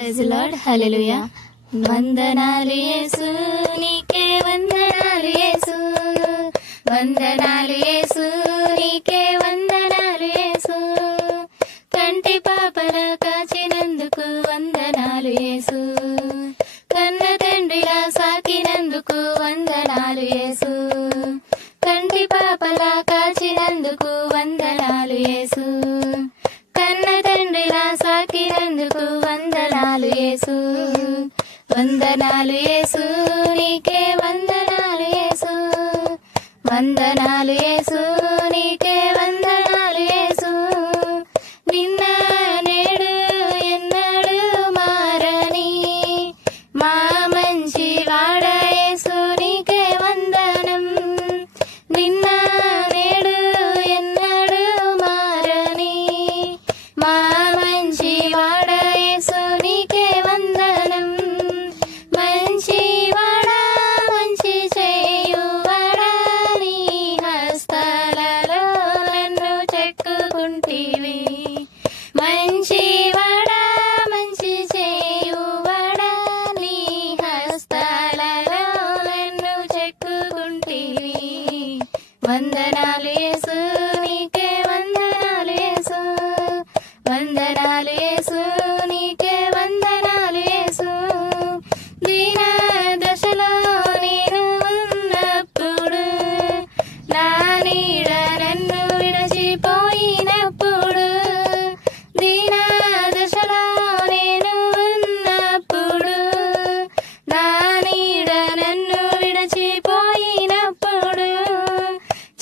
Praise lord, హల్లెలూయా. వందనాలు యేసు, నీకే వందనాలు యేసు, వందనాలు యేసు, నీకే వందనాలు యేసు, కంటి పాపల కాచినందుకు వందనాలు యేసు, కన్న తండ్రిలా సాకినందుకు వందనాలు యేసు, కంటి పాపల కాచినందుకు వందనాలు యేసు, కన్న తండ్రిలా సాకినందుకు వందనాలు యేసు, వందనాలు యేసు, నీకే వందనాలు యేసు, వందనాలు యేసు, నీకే వందనాలు యేసు, నిన్న నేడు ఎన్నడు మారని మా మంచి వాడ యేసు, నీకే వందనం, నిన్న నేడు ఎన్నడు మారని మా మంచి వాడ యేసు, నీకే వందనం, మంచి వాడ మంచి చేయువాడా, నీ హస్తాలలో నన్ను చెక్కుకుంటివి, మంచి వాడ మంచి చేయువాడా, నీ హస్తాలలో నన్ను చెక్కుకుంటివి, వందనాలు యేసు, నీకే వందనాలు యేసు, వందనాలు యేసు, నీకే వందనాలు యేసు, దీన దశలో నేను ఉన్నప్పుడు, నా నీడ నన్ను విడిచిపోయినప్పుడు, దీన దశలో నేను ఉన్నప్పుడు, నా నీడ నన్ను విడిచిపోయినప్పుడు,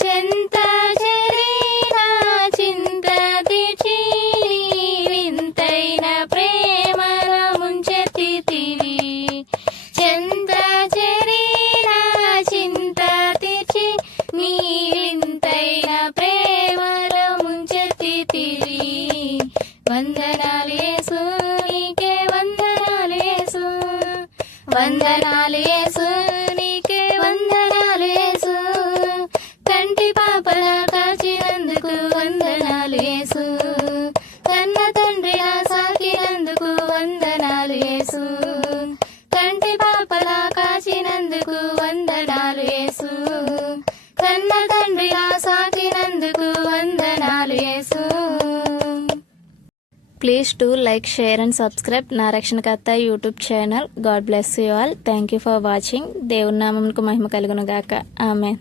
చెంత చేరి నా చింత తీర్చి నీ వింతైన ప్రేమను ముంచెత్తితివి, చెంత చేరి నా చింత తీర్చి నీ వింతైన ప్రేమను ముంచెత్తితివి, వందనాలు యేసు, నీకే వందనాలు యేసు, వందనాలు యేసు, నీకే వందనాలు యేసు, కంటి పాపల కాచినందుకు వందనాలు యేసు, కన్న తండ్రిలా సాకినందుకు వందనాలు యేసు, కంటి పాపల కాచినందుకు వందనాలు యేసు, కన్న తండ్రిలా సాకినందుకు వందనాలు Yesu. Please to like, share and subscribe నా రక్షణకర్త YouTube channel. God bless you all. Thank you for watching. దేవుని నామమునకు మహిమ కలుగును గాక. ఆమేన్.